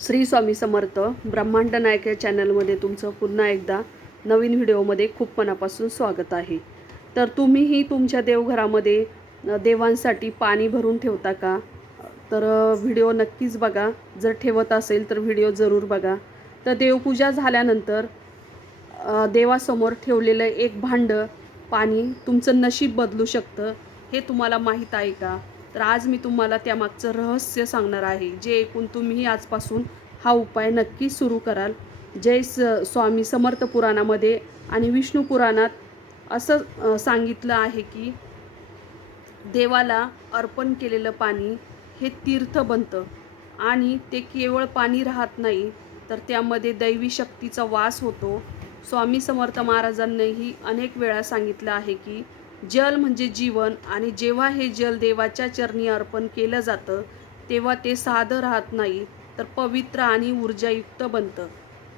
श्री स्वामी समर्थ ब्रह्मांड नायक या चॅनलमध्ये तुमचं पुन्हा एकदा नवीन व्हिडिओमध्ये खूप मनापासून स्वागत आहे. तर तुम्हीही तुमच्या देवघरामध्ये देवांसाठी पाणी भरून ठेवता का? तर व्हिडिओ नक्कीच बघा. जर ठेवत असेल तर व्हिडिओ जरूर बघा. तर देवपूजा झाल्यानंतर देवासमोर ठेवलेलं एक भांडं पाणी तुमचं नशीब बदलू शकतं. हे तुम्हाला माहीत आहे का? तर आज मी तुम्हाला त्यामागचं रहस्य सांगणार आहे, जे ऐकून तुम्ही आजपासून हा उपाय नक्की सुरू कराल. स्वामी समर्थ पुराणामध्ये आणि विष्णू पुराणात असं सांगितलं आहे की देवाला अर्पण केलेलं पाणी हे तीर्थ बनतं आणि ते केवळ पाणी राहत नाही, तर त्यामध्ये दैवी शक्तीचा वास होतो. स्वामी समर्थ महाराजांनीही अनेक वेळा सांगितलं आहे की जल म्हणजे जीवन, आणि जेव्हा हे जल देवाच्या चरणी अर्पण केलं जातं तेव्हा ते साधं राहत नाही, तर पवित्र आणि ऊर्जायुक्त बनतं.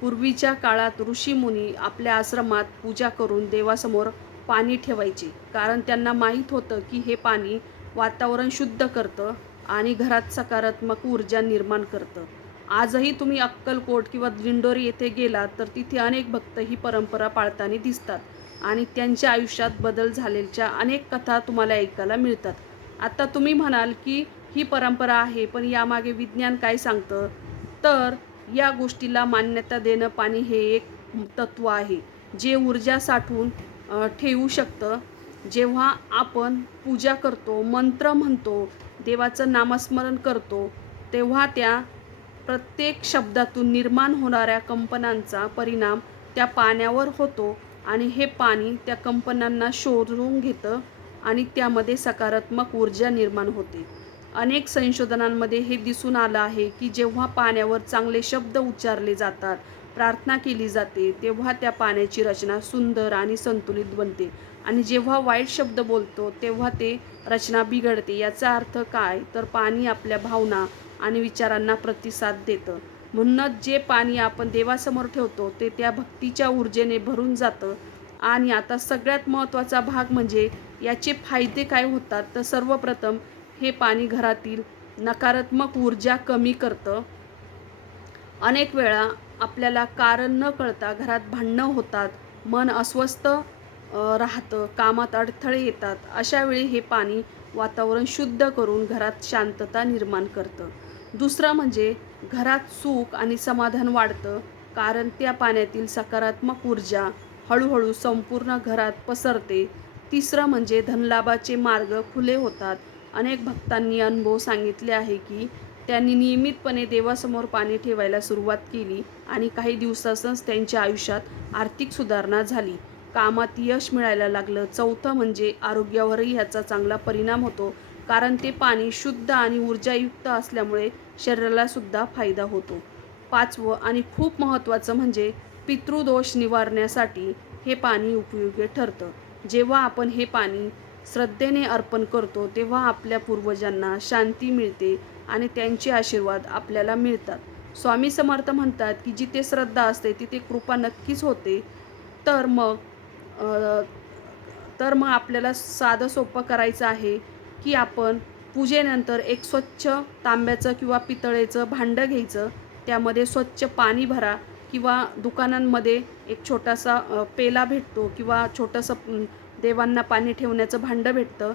पूर्वीच्या काळात ऋषीमुनी आपल्या आश्रमात पूजा करून देवासमोर पाणी ठेवायचे, कारण त्यांना माहीत होतं की हे पाणी वातावरण शुद्ध करतं आणि घरात सकारात्मक ऊर्जा निर्माण करतं. आजही तुम्ही अक्कलकोट किंवा दिंडोरी येथे गेलात तर तिथे अनेक भक्त ही परंपरा पाळताना दिसतात आणि त्यांच्या आयुष्यात बदल झालेल्या अनेक कथा तुम्हाला ऐकायला मिळतात. आता तुम्ही म्हणाल की ही परंपरा आहे, पण यामागे विज्ञान काय सांगतं? तर या गोष्टीला मान्यता देणं, पाणी हे एक तत्त्व आहे जे ऊर्जा साठवून ठेवू शकतं. जेव्हा आपण पूजा करतो, मंत्र म्हणतो, देवाचं नामस्मरण करतो, तेव्हा त्या प्रत्येक शब्दातून निर्माण होणाऱ्या कंपनांचा परिणाम त्या पाण्यावर होतो आणि हे पाणी त्या कंपनांना शोषून घेतं आणि त्यामध्ये सकारात्मक ऊर्जा निर्माण होते. अनेक संशोधनांमध्ये हे दिसून आलं आहे की जेव्हा पाण्यावर चांगले शब्द उच्चारले जातात, प्रार्थना केली जाते, तेव्हा त्या पाण्याची रचना सुंदर आणि संतुलित बनते, आणि जेव्हा वाईट शब्द बोलतो तेव्हा ते रचना बिघडते. याचा अर्थ काय? तर पाणी आपल्या भावना आणि विचारांना प्रतिसाद देतं. म्हणूनच जे पाणी आपण देवासमोर ठेवतो ते त्या भक्तीच्या ऊर्जेने भरून जातं. आणि आता सगळ्यात महत्त्वाचा भाग म्हणजे याचे फायदे काय होतात? तर सर्वप्रथम हे पाणी घरातील नकारात्मक ऊर्जा कमी करतं. अनेक वेळा आपल्याला कारण न कळता घरात भांडणं होतात, मन अस्वस्थ राहतं, कामात अडथळे येतात. अशा वेळी हे पाणी वातावरण शुद्ध करून घरात शांतता निर्माण करतं. दुसरं म्हणजे घरात सुख आणि समाधान वाढतं, कारण त्या पाण्यातील सकारात्मक ऊर्जा हळूहळू संपूर्ण घरात पसरते. तिसरं म्हणजे धनलाभाचे मार्ग खुले होतात. अनेक भक्तांनी अनुभव सांगितले आहे की त्यांनी नियमितपणे देवासमोर पाणी ठेवायला सुरुवात केली आणि काही दिवसातच त्यांच्या आयुष्यात आर्थिक सुधारणा झाली, कामात यश मिळायला लागलं. चौथं म्हणजे आरोग्यावरही ह्याचा चांगला परिणाम होतो, कारण ते पाणी शुद्ध आणि ऊर्जायुक्त असल्यामुळे शरीराला सुद्धा फायदा होतो. पाचवं आणि खूप महत्त्वाचं म्हणजे पितृदोष निवारण्यासाठी हे पाणी उपयोगी ठरतं. जेव्हा आपण हे पाणी श्रद्धेने अर्पण करतो तेव्हा आपल्या पूर्वजांना शांती मिळते आणि त्यांचे आशीर्वाद आपल्याला मिळतात. स्वामी समर्थ म्हणतात की जिथे श्रद्धा असते तिथे कृपा नक्कीच होते. तर मग अ, आपल्याला साधं सोपं करायचं आहे की आपण पूजेनंतर एक स्वच्छ तांब्याचं किंवा पितळेचं भांडं घ्यायचं. त्यामध्ये स्वच्छ पाणी भरा, किंवा दुकानांमध्ये एक छोटासा पेला भेटतो किंवा छोटंसं देवांना पाणी ठेवण्याचं भांडं भेटतं,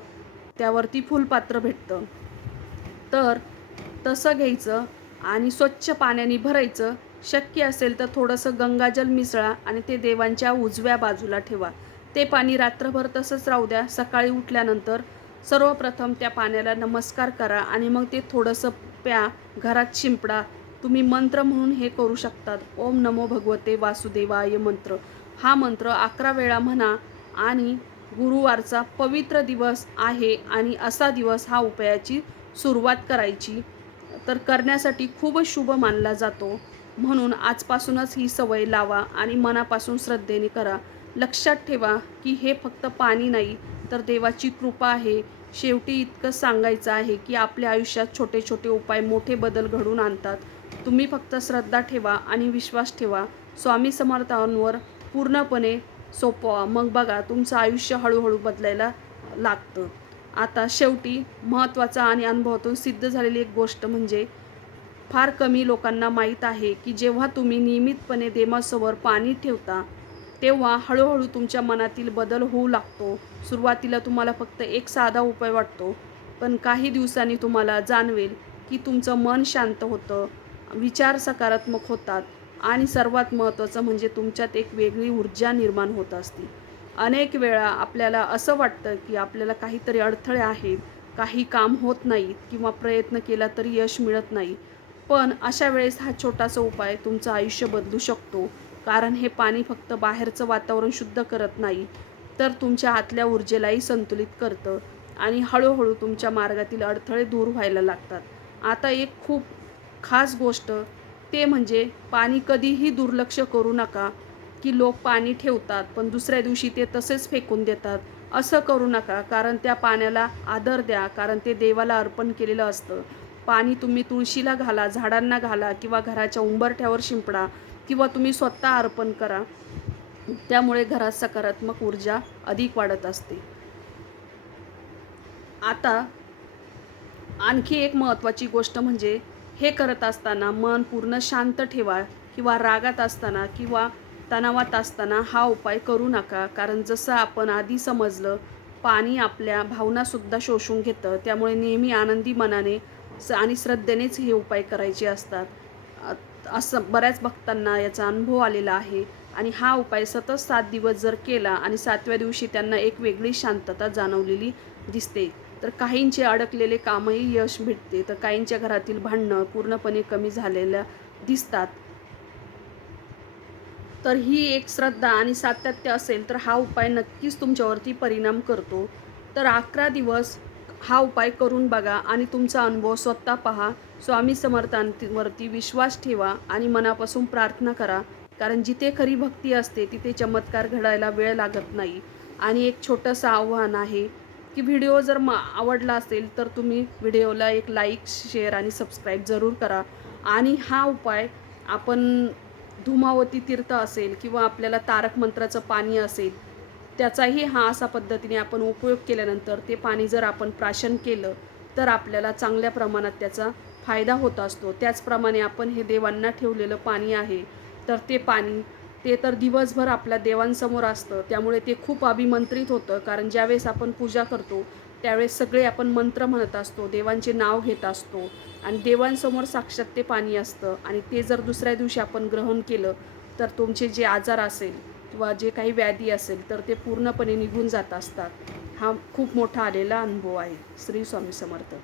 त्यावरती फुलपात्र भेटतं. तर तसं घ्यायचं आणि स्वच्छ पाण्याने भरायचं. शक्य असेल तर थोडंसं गंगाजल मिसळा आणि ते देवांच्या उजव्या बाजूला ठेवा. ते पाणी रात्रभर तसंच राहू द्या. सकाळी उठल्यानंतर सर्वप्रथम त्या पाण्याला नमस्कार करा आणि मग ते थोडंसं प्या, घरात शिंपडा. तुम्ही मंत्र म्हणून हे करू शकतात. ओम नमो भगवते वासुदेवाय मंत्र. हा मंत्र 11 वेळा म्हणा. आणि गुरुवारचा पवित्र दिवस आहे आणि असा दिवस हा उपायाची सुरुवात करायची, तर करण्यासाठी खूपच शुभ मानला जातो. म्हणून आजपासूनच ही सवय लावा आणि मनापासून श्रद्धेने करा. लक्षात ठेवा की हे फक्त पाणी नाही, तर देवाची कृपा आहे. शेवटी इतकंच सांगायचं आहे की आपल्या आयुष्यात छोटे छोटे उपाय मोठे बदल घडवून आणतात. तुम्ही फक्त श्रद्धा ठेवा आणि विश्वास ठेवा. स्वामी समर्थांवर पूर्णपणे सोपवा. मग बघा तुमचं आयुष्य हळूहळू बदलायला लागतं. आता शेवटी महत्त्वाचा आणि अनुभवातून सिद्ध झालेली एक गोष्ट म्हणजे फार कमी लोकांना माहीत आहे की जेव्हा तुम्ही नियमितपणे देवासमोर पाणी ठेवता तेव्हा हळूहळू तुमच्या मनातील बदल होऊ लागतो. सुरुवातीला तुम्हाला फक्त एक साधा उपाय वाटतो, पण काही दिवसांनी तुम्हाला जाणवेल की तुमचं मन शांत होतं, विचार सकारात्मक होतात आणि सर्वात महत्त्वाचं म्हणजे तुमच्यात एक वेगळी ऊर्जा निर्माण होत असते. अनेक वेळा आपल्याला असं वाटतं की आपल्याला काहीतरी अडथळे आहेत, काही काम होत नाहीत किंवा प्रयत्न केला तरी यश मिळत नाही. पण अशा वेळेस हा छोटासा उपाय तुमचं आयुष्य बदलू शकतो. कारण हे पाणी फक्त बाहेरचं वातावरण शुद्ध करत नाही, तर तुमच्या आतल्या ऊर्जेलाही संतुलित करतं आणि हळूहळू तुमच्या मार्गातील अडथळे दूर व्हायला लागतात. आता एक खूप खास गोष्ट ते म्हणजे पाणी कधीही दुर्लक्ष करू नका, की लोक पाणी ठेवतात, पण दुसऱ्या दिवशी ते तसेच फेकून देतात. असं करू नका, कारण त्या पाण्याला आदर द्या, कारण ते देवाला अर्पण केलेलं असतं. पाणी तुम्ही तुळशीला घाला, झाडांना घाला किंवा घराच्या उंबरठ्यावर शिंपडा किंवा तुम्ही स्वतः अर्पण करा. त्यामुळे घरात सकारात्मक ऊर्जा अधिक वाढत असते. आता आणखी एक महत्त्वाची गोष्ट म्हणजे हे करत असताना मन पूर्ण शांत ठेवा किंवा रागात असताना किंवा तणावात असताना हा उपाय करू नका. कारण जसं आपण आधी समजलं, पाणी आपल्या भावनासुद्धा शोषून घेतं. त्यामुळे नेहमी आनंदी मनाने आणि श्रद्धेनेच हे उपाय करायचे असतात. अ, असं बऱ्याच भक्तांना याचा अनुभव आलेला आहे आणि हा उपाय सतत 7 दिवस जर केला आणि 7व्या दिवशी त्यांना एक वेगळी शांतता जाणवलेली दिसते. तर काहींचे अडकलेले कामही यश भेटते, तर काहींच्या घरातील भांडणं पूर्णपणे कमी झालेल्या दिसतात. तर ही एक श्रद्धा आणि सातत्य असेल तर हा उपाय नक्कीच तुमच्यावरती परिणाम करतो. तर 11 दिवस हा उपाय करून बघा आणि तुमचा अनुभव स्वतः पहा. स्वामी समर्थांवरती विश्वास ठेवा आणि मनापासून प्रार्थना करा. कारण जिथे खरी भक्ती असते तिथे चमत्कार घडायला वेळ लागत नाही. आणि एक छोटंसं आव्हान आहे की व्हिडिओ जर आवडला असेल तर तुम्ही व्हिडिओला एक लाईक, शेअर आणि सबस्क्राईब जरूर करा. आणि हा उपाय आपण धूमावती तीर्थ असेल किंवा आपल्याला तारक मंत्राचं पाणी असेल, त्याचाही हा अशा पद्धतीने आपण उपयोग केल्यानंतर ते पाणी जर आपण प्राशन केलं, तर आपल्याला चांगल्या प्रमाणात त्याचा फायदा होत असतो. त्याचप्रमाणे आपण हे देवांना ठेवलेलं पाणी आहे, तर ते पाणी ते तर दिवसभर आपल्या देवांसमोर असतं. त्यामुळे ते खूप अभिमंत्रित होतं. कारण ज्यावेळेस आपण पूजा करतो, त्यावेळेस सगळे आपण मंत्र म्हणत असतो, देवांचे नाव घेत असतो आणि देवांसमोर साक्षात ते पाणी असतं आणि ते जर दुसऱ्या दिवशी आपण ग्रहण केलं, तर तुमचे जे आजार असेल किंवा जे काही व्याधी असेल, तर ते पूर्णपणे निघून जात असतात. हा खूप मोठा आलेला अनुभव आहे. श्री स्वामी समर्थ.